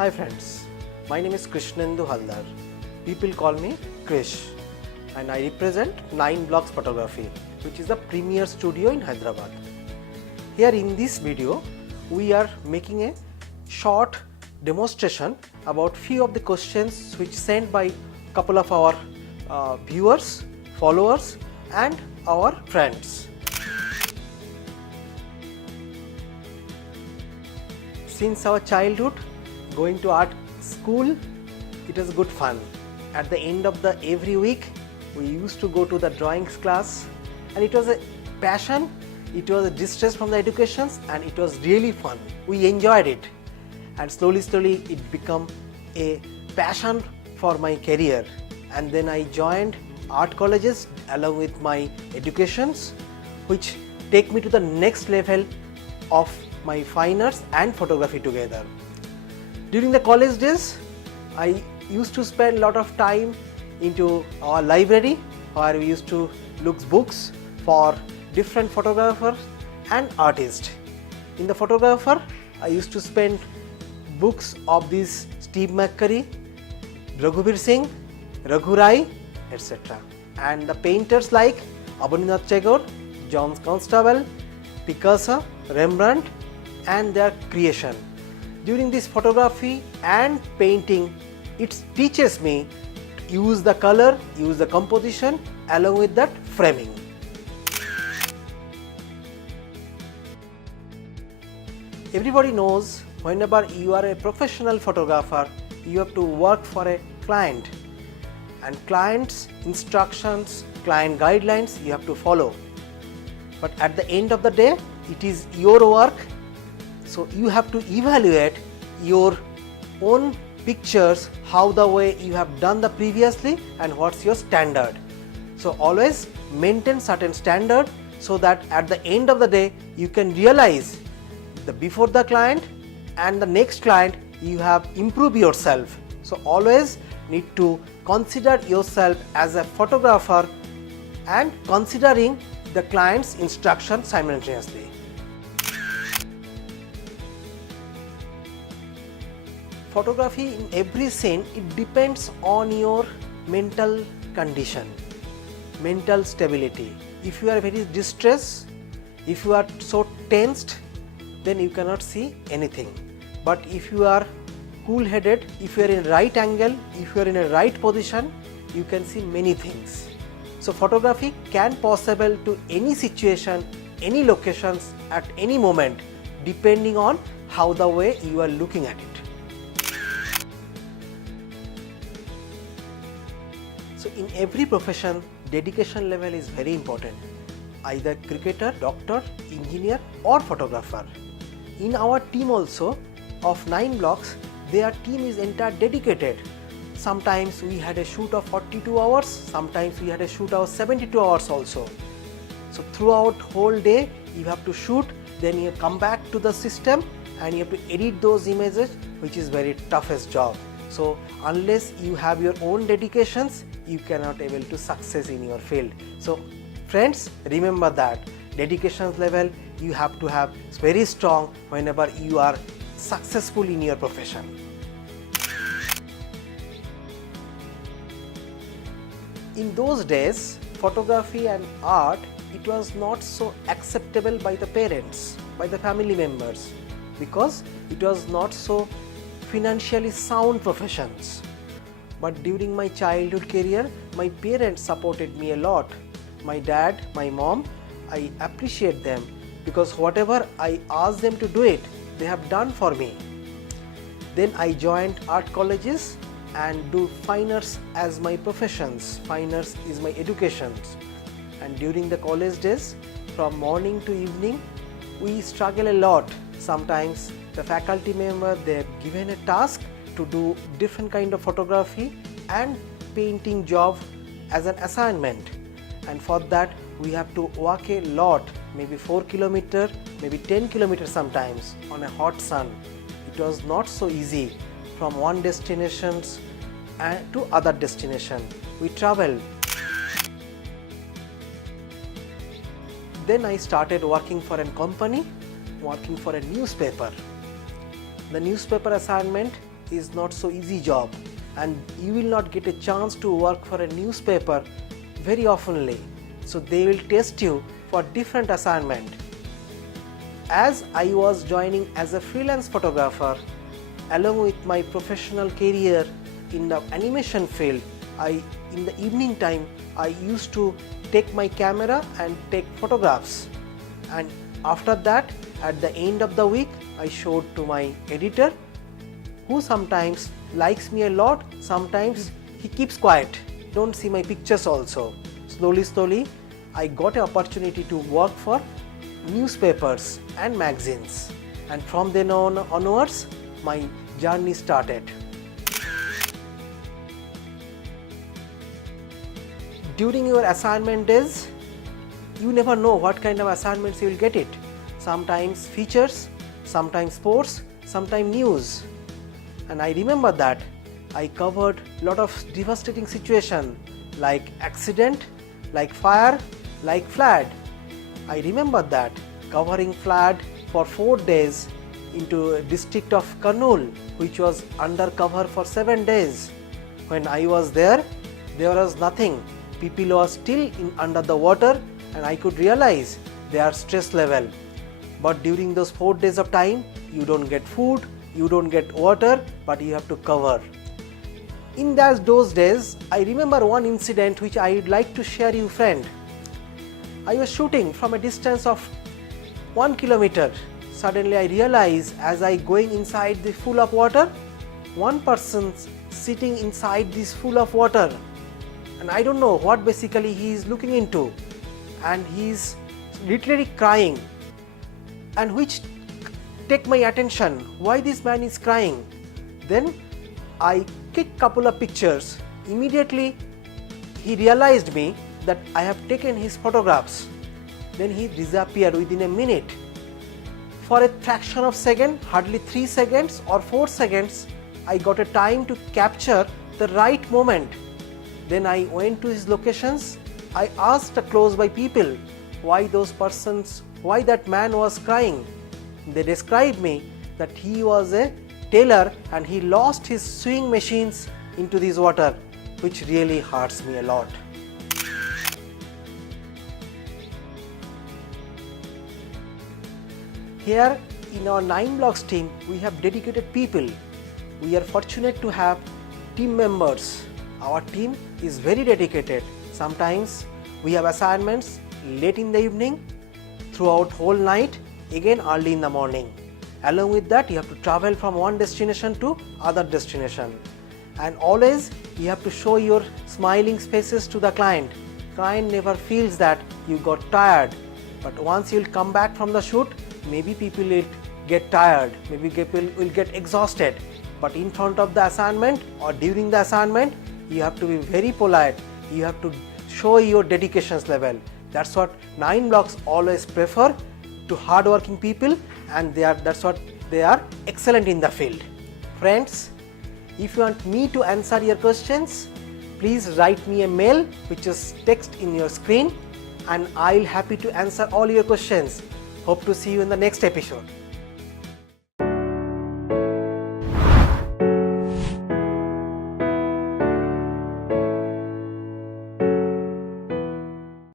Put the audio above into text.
Hi friends, my name is Krishnendu Halder. People call me Krish and I represent 9 Blocks Photography, which is the premier studio in Hyderabad. Here in this video, we are making a short demonstration about few of the questions which sent by couple of our viewers, followers and our friends. Since our childhood, going to art school, it was good fun. At the end of the every week, we used to go to the drawings class, and it was a passion, it was a distress from the educations, and it was really fun. We enjoyed it, and slowly it became a passion for my career. And then I joined art colleges along with my educations, which take me to the next level of my fine arts and photography together. During the college days, I used to spend a lot of time into our library where we used to look books for different photographers and artists. In the photographer, I used to spend books of these Steve McCurry, Raghubir Singh, Raghu Rai, etc. And the painters like Abaninath Tagore, John Constable, Picasso, Rembrandt and their creation. During this photography and painting, it teaches me to use the color, use the composition along with that framing. Everybody knows whenever you are a professional photographer, you have to work for a client, and client's instructions, client guidelines you have to follow. But at the end of the day, it is your work. So you have to evaluate your own pictures, how the way you have done the previously and what's your standard. So always maintain certain standard so that at the end of the day you can realize the before the client and the next client you have improved yourself. So always need to consider yourself as a photographer and considering the client's instruction simultaneously. Photography in every scene, it depends on your mental condition, mental stability. If you are very distressed, if you are so tensed, then you cannot see anything. But if you are cool-headed, if you are in right angle, if you are in a right position, you can see many things. So photography can possible to any situation, any locations at any moment, depending on how the way you are looking at it. So in every profession, dedication level is very important. Either cricketer, doctor, engineer or photographer. In our team also of 9 blocks, their team is entire dedicated. Sometimes we had a shoot of 42 hours, sometimes we had a shoot of 72 hours also. So throughout whole day you have to shoot, then you come back to the system and you have to edit those images, which is very toughest job. So unless you have your own dedications, you cannot able to success in your field. So friends, remember that dedication level you have to have very strong whenever you are successful in your profession. In those days, photography and art, it was not so acceptable by the parents, by the family members, because it was not so financially sound professions. But during my childhood career, my parents supported me a lot. My dad, my mom, I appreciate them because whatever I asked them to do it, they have done for me. Then I joined art colleges and do fine arts as my professions. Fine arts is my education. And during the college days, from morning to evening, we struggle a lot. Sometimes the faculty member, they have given a task to do different kind of photography and painting job as an assignment, and for that we have to walk a lot, maybe 4 km, maybe 10 km sometimes on a hot sun. It was not so easy from one destination to other destination. We traveled. Then I started working for a company, working for a newspaper. The newspaper assignment is not so easy job, and you will not get a chance to work for a newspaper very oftenly. So they will test you for different assignment. As I was joining as a freelance photographer, along with my professional career in the animation field, in the evening time I used to take my camera and take photographs, and after that at the end of the week I showed to my editor, who sometimes likes me a lot, sometimes he keeps quiet, don't see my pictures also. Slowly I got an opportunity to work for newspapers and magazines, and from then onwards my journey started. During your assignment days, you never know what kind of assignments you will get it. Sometimes features, sometimes sports, sometimes news. And I remember that I covered a lot of devastating situations like accident, like fire, like flood. I remember that covering flood for 4 days into a district of Kurnool, which was undercover for 7 days. When I was there was nothing. People were still under the water, and I could realize their stress level. But during those 4 days of time, you don't get food, you don't get water, but you have to cover. In those days, I remember one incident which I would like to share you, friend. I was shooting from a distance of 1 kilometer. Suddenly I realized as I going inside the pool of water, one person sitting inside this pool of water, and I don't know what basically he is looking into, and he is literally crying, and which take my attention, why this man is crying. Then I click couple of pictures. Immediately he realized me that I have taken his photographs. Then he disappeared within a minute. For a fraction of second, hardly 3 seconds or 4 seconds, I got a time to capture the right moment. Then I went to his locations. I asked the close by people why that man was crying. They described me that he was a tailor and he lost his sewing machines into this water, which really hurts me a lot. Here in our 9 blocks team, we have dedicated people. We are fortunate to have team members. Our team is very dedicated. Sometimes we have assignments late in the evening, throughout whole night, again early in the morning. Along with that, you have to travel from one destination to other destination. And always you have to show your smiling faces to the client. Client never feels that you got tired. But once you will come back from the shoot, maybe people will get tired, maybe people will get exhausted. But in front of the assignment or during the assignment, you have to be very polite. You have to show your dedications level. That's what 9 blocks always prefer to hardworking people, and that's what they are excellent in the field. Friends, if you want me to answer your questions, please write me a mail which is text in your screen, and I'll happy to answer all your questions. Hope to see you in the next episode.